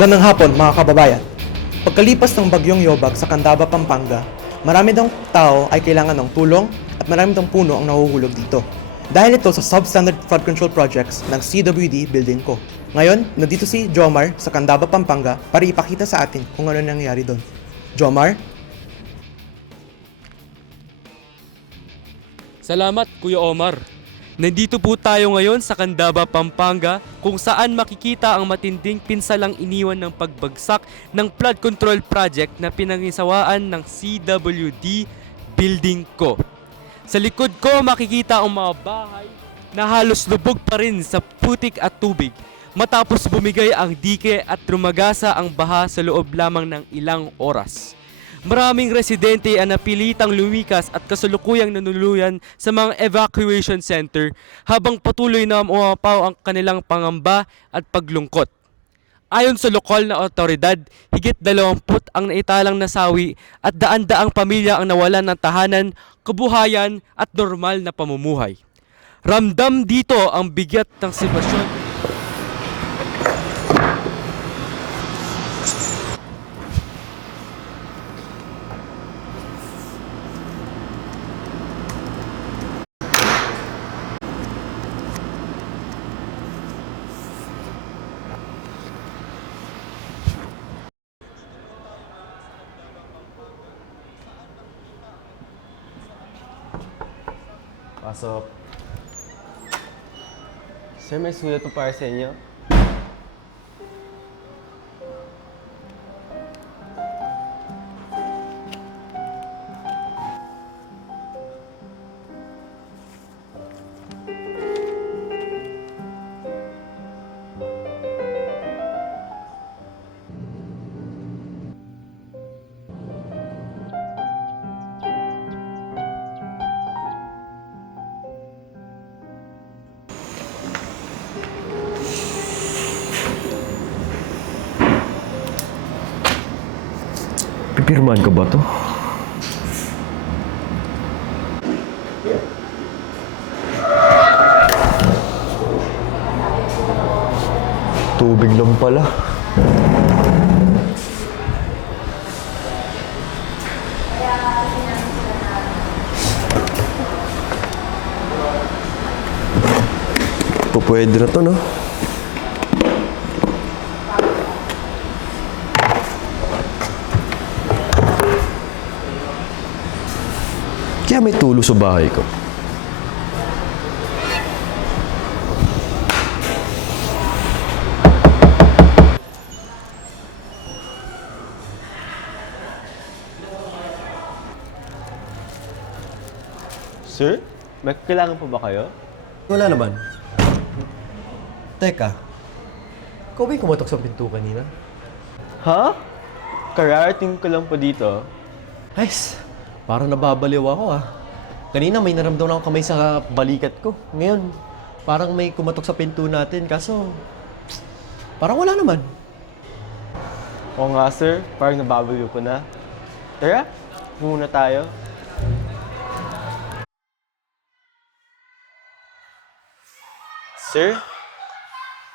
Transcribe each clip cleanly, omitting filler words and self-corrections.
Magandang hapon mga kababayan. Pagkalipas ng bagyong Yobag sa Candaba, Pampanga, marami daw tao ay kailangan ng tulong at marami daw puno ang nahuhulog dito. Dahil ito sa substandard flood control projects ng CWD building ko. Ngayon, nandito si Jomar sa Candaba, Pampanga para ipakita sa atin kung ano nangyayari doon. Jomar? Salamat, Kuya Omar. Nandito po tayo ngayon sa Candaba, Pampanga kung saan makikita ang matinding pinsalang iniwan ng pagbagsak ng flood control project na pinangisawaan ng CWD building ko. Sa likod ko makikita ang mga bahay na halos lubog pa rin sa putik at tubig matapos bumigay ang dike at rumagasa ang baha sa loob lamang ng ilang oras. Maraming residente ang napilitang lumikas at kasalukuyang nanuluyan sa mga evacuation center habang patuloy na umapaw ang kanilang pangamba at paglungkot. Ayon sa lokal na otoridad, higit 20 ang naitalang nasawi at daan-daang pamilya ang nawalan ng tahanan, kabuhayan at normal na pamumuhay. Ramdam dito ang bigat ng sitwasyon. Pasok. Sir, may sulat po para sa inyo. Pipirmahan ko ba to? Tubig lang pala. Pwede na to, no? Kaya may tulo sa bahay ko. Sir, may kailangan po ba kayo? Wala naman. Teka, ikaw ba yung kumatok sa pinto kanina? Ha? Kararating ko lang po dito. Guys, parang nababaliw ako ah. Kanina may naramdaman ako kamay sa balikat ko. Ngayon, parang may kumatok sa pinto natin. Kaso, parang wala naman. Oo nga sir, parang nababaliw ko na. Tara, muna tayo. Sir,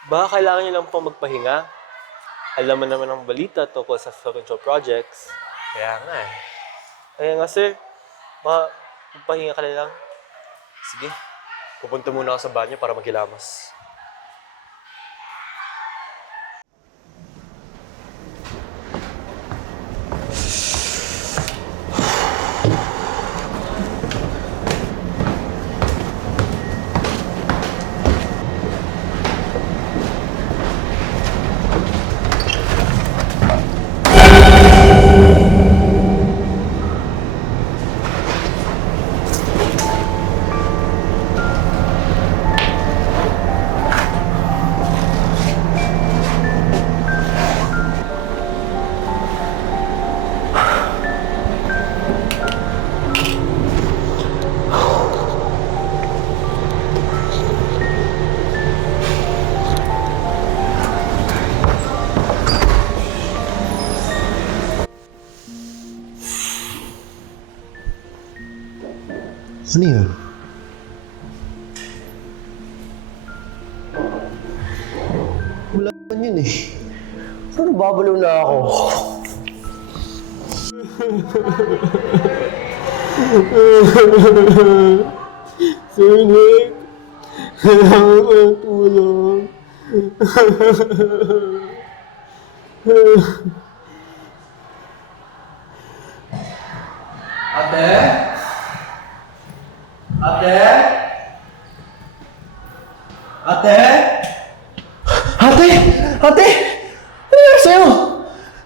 baka kailangan niyo lang pong magpahinga. Alam mo naman ang balita tungkol sa flood control projects. Kaya nga eh. Kaya nga sir, magpahinga ka na lang. Sige, pupunta muna ako sa banyo para maghilamas. Ano yun? Wala naman yun eh. Pero babalo na ako. Sir Nick, kailangan ko ng tulong. Ate? Ate? Ate? Ate? Ate? Ano nangyari sa'yo?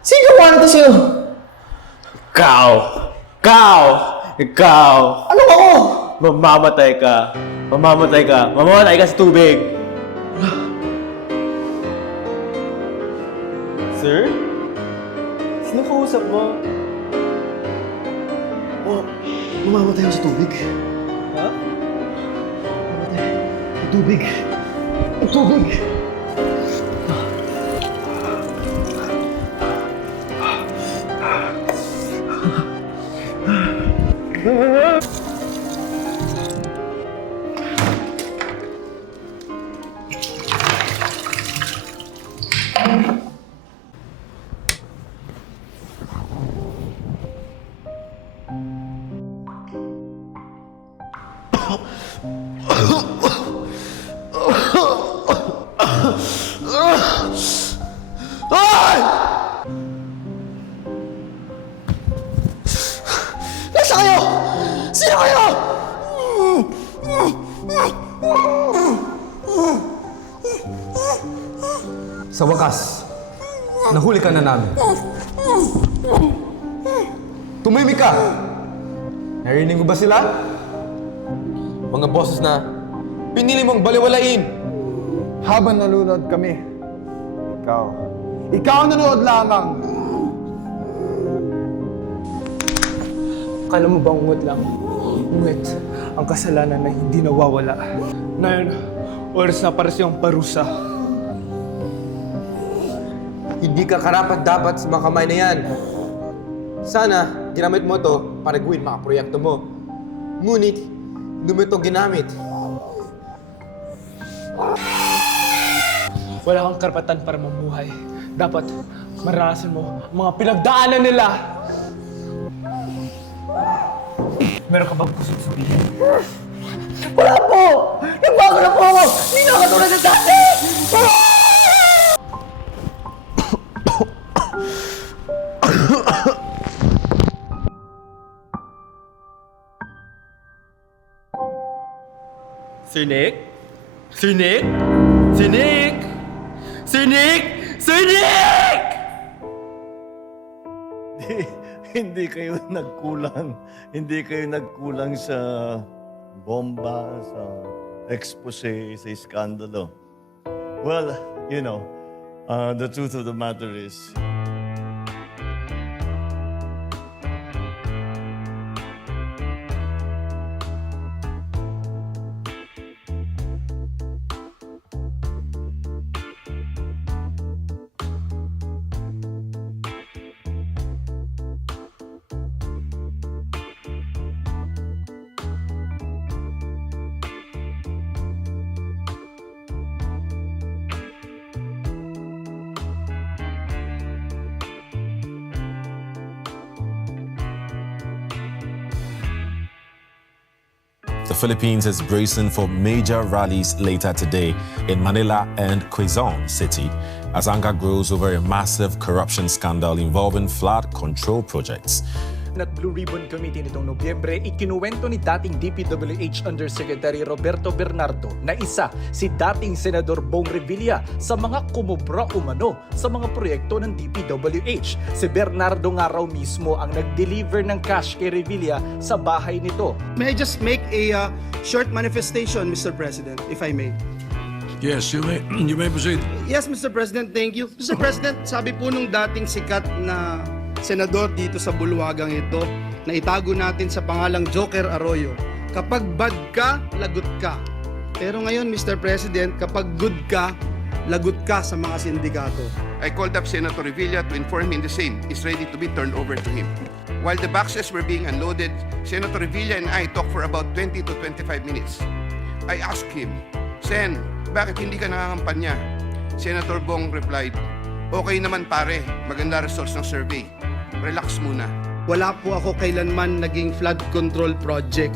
Sino gawa na to sa'yo? Ikaw! Ikaw! Ikaw! Ano ako? Mamamatay ka! Mamamatay ka! Mamamatay ka sa tubig! Sir? Sino kausap mo? Oh, mamamatay ako sa tubig. Ha? Mamamatay. Sa tubig. Sa tubig. Nasa kayo? Sino kayo? Sa wakas, nahuli ka na namin. Tumimik ka! Narinig mo ba sila? Mga boses na pinili mong baliwalain. Habang nanonood kami, ikaw ang nanonood lamang. Akala mo ba ungot lang? Ngunit ang kasalanan na hindi nawawala. Ngayon, oras na para siyang parusa. Hindi ka karapat dapat sa mga kamay na yan. Sana, ginamit mo to para gawin mga proyekto mo. Ngunit, hindi mo ito ginamit. Wala kang karapatan para mamuhay. Dapat maranasan mo ang mga pinagdaanan nila. Meron ka bang gusto sabihin? Wala po! Nagbago na po ako! Hindi na ako tulad sa dati! Sir Nick? Sir Nick? Sir Nick? Sir Nick? Sir Nick! Hindi kayo nagkulang. Hindi kayo nagkulang sa bomba, sa expose, sa iskandalo. Well, the truth of the matter is, The Philippines is bracing for major rallies later today in Manila and Quezon City as anger grows over a massive corruption scandal involving flood control projects. At Blue Ribbon Committee nitong Nobyembre, ikinuwento ni dating DPWH Undersecretary Roberto Bernardo na isa si dating Senador Bong Revilla sa mga kumubra umano sa mga proyekto ng DPWH. Si Bernardo nga raw mismo ang nag-deliver ng cash kay Revilla sa bahay nito. May I just make a short manifestation, Mr. President, if I may? Yes, you may proceed. Yes, Mr. President, thank you. Mr. President, sabi po nung dating sikat na senador dito sa bulwagang ito na itago natin sa pangalang Joker Arroyo, kapag bad ka, lagot ka. Pero ngayon, Mr. President, kapag good ka, lagot ka sa mga sindikato. I called up Senator Revilla to inform him the same is ready to be turned over to him. While the boxes were being unloaded, Senator Revilla and I talked for about 20 to 25 minutes. I asked him, Sen, bakit hindi ka nangangampanya? Senator Bong replied, Okay naman pare, maganda results ng survey. Relax muna. Wala po ako kailanman naging flood control project.